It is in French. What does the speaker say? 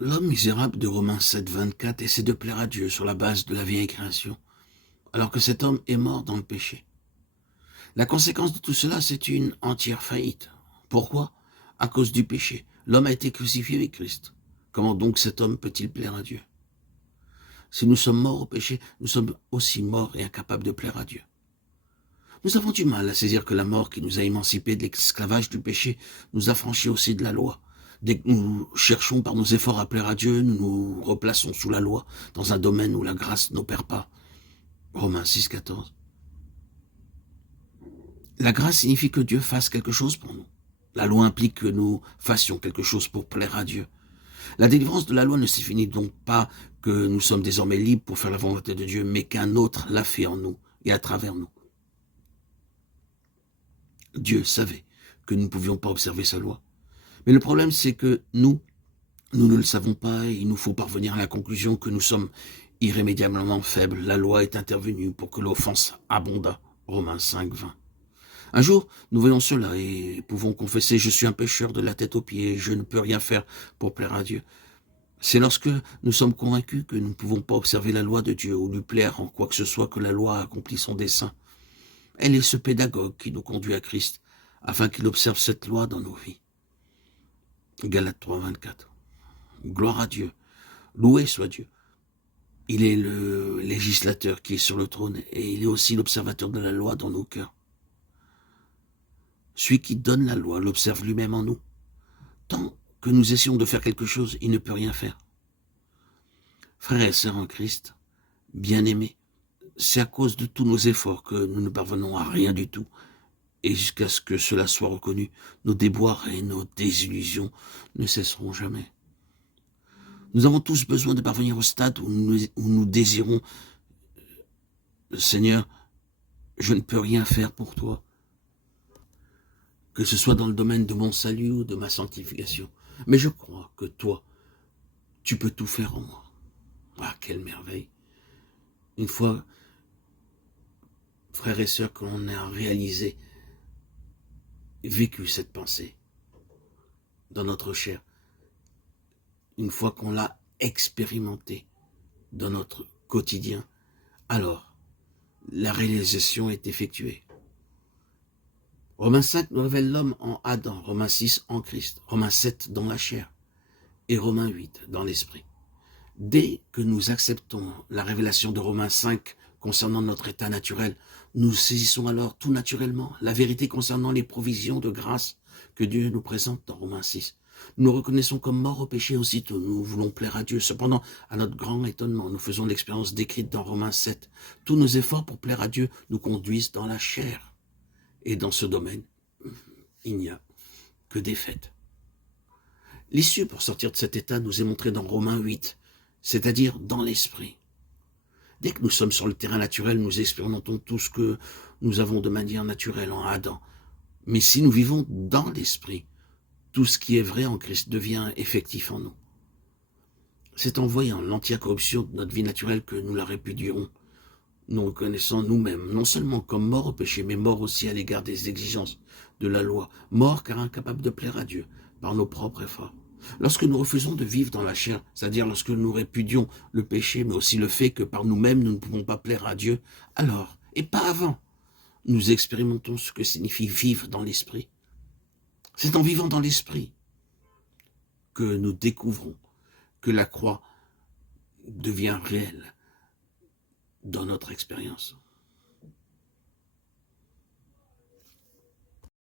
L'homme misérable de Romains 7, 24 essaie de plaire à Dieu sur la base de la vieille création, alors que cet homme est mort dans le péché. La conséquence de tout cela, c'est une entière faillite. Pourquoi? À cause du péché. L'homme a été crucifié avec Christ. Comment donc cet homme peut-il plaire à Dieu? Si nous sommes morts au péché, nous sommes aussi morts et incapables de plaire à Dieu. Nous avons du mal à saisir que la mort qui nous a émancipés de l'esclavage du péché nous affranchit aussi de la loi. Dès que nous cherchons par nos efforts à plaire à Dieu, nous nous replaçons sous la loi, dans un domaine où la grâce n'opère pas. Romains 6, 14. La grâce signifie que Dieu fasse quelque chose pour nous. La loi implique que nous fassions quelque chose pour plaire à Dieu. La délivrance de la loi ne signifie donc pas que nous sommes désormais libres pour faire la volonté de Dieu, mais qu'un autre l'a fait en nous et à travers nous. Dieu savait que nous ne pouvions pas observer sa loi. Mais le problème, c'est que nous ne le savons pas et il nous faut parvenir à la conclusion que nous sommes irrémédiablement faibles. La loi est intervenue pour que l'offense abondât. Romains 5, 20. Un jour, nous voyons cela et pouvons confesser « Je suis un pécheur de la tête aux pieds, je ne peux rien faire pour plaire à Dieu ». C'est lorsque nous sommes convaincus que nous ne pouvons pas observer la loi de Dieu ou lui plaire en quoi que ce soit que la loi accomplit son dessein. Elle est ce pédagogue qui nous conduit à Christ, afin qu'il observe cette loi dans nos vies. Galates 3, 24. Gloire à Dieu, loué soit Dieu. Il est le législateur qui est sur le trône et il est aussi l'observateur de la loi dans nos cœurs. Celui qui donne la loi l'observe lui-même en nous. Tant que nous essayons de faire quelque chose, il ne peut rien faire. Frères et sœurs en Christ, bien-aimés, c'est à cause de tous nos efforts que nous ne parvenons à rien du tout. Et jusqu'à ce que cela soit reconnu, nos déboires et nos désillusions ne cesseront jamais. Nous avons tous besoin de parvenir au stade où nous désirons « Seigneur, je ne peux rien faire pour toi », que ce soit dans le domaine de mon salut ou de ma sanctification. Mais je crois que toi, tu peux tout faire en moi. Ah, quelle merveille! Une fois, frères et sœurs, qu'on a réalisé, vécu cette pensée dans notre chair, une fois qu'on l'a expérimenté dans notre quotidien, alors la réalisation est effectuée. Romains 5 nous révèle l'homme en Adam, Romains 6 en Christ, Romains 7 dans la chair et Romains 8 dans l'esprit. Dès que nous acceptons la révélation de Romains 5 concernant notre état naturel, nous saisissons alors tout naturellement la vérité concernant les provisions de grâce que Dieu nous présente dans Romains 6. Nous reconnaissons comme morts au péché aussitôt, nous voulons plaire à Dieu. Cependant, à notre grand étonnement, nous faisons l'expérience décrite dans Romains 7. Tous nos efforts pour plaire à Dieu nous conduisent dans la chair. Et dans ce domaine, il n'y a que défaite. L'issue pour sortir de cet état nous est montrée dans Romains 8, c'est-à-dire dans l'esprit. Dès que nous sommes sur le terrain naturel, nous expérimentons tout ce que nous avons de manière naturelle en Adam. Mais si nous vivons dans l'esprit, tout ce qui est vrai en Christ devient effectif en nous. C'est en voyant l'entière corruption de notre vie naturelle que nous la répudierons. Nous reconnaissons nous-mêmes, non seulement comme morts au péché, mais morts aussi à l'égard des exigences de la loi, morts car incapables de plaire à Dieu par nos propres efforts. Lorsque nous refusons de vivre dans la chair, c'est-à-dire lorsque nous répudions le péché, mais aussi le fait que par nous-mêmes nous ne pouvons pas plaire à Dieu, alors, et pas avant, nous expérimentons ce que signifie vivre dans l'esprit. C'est en vivant dans l'esprit que nous découvrons que la croix devient réelle dans notre expérience.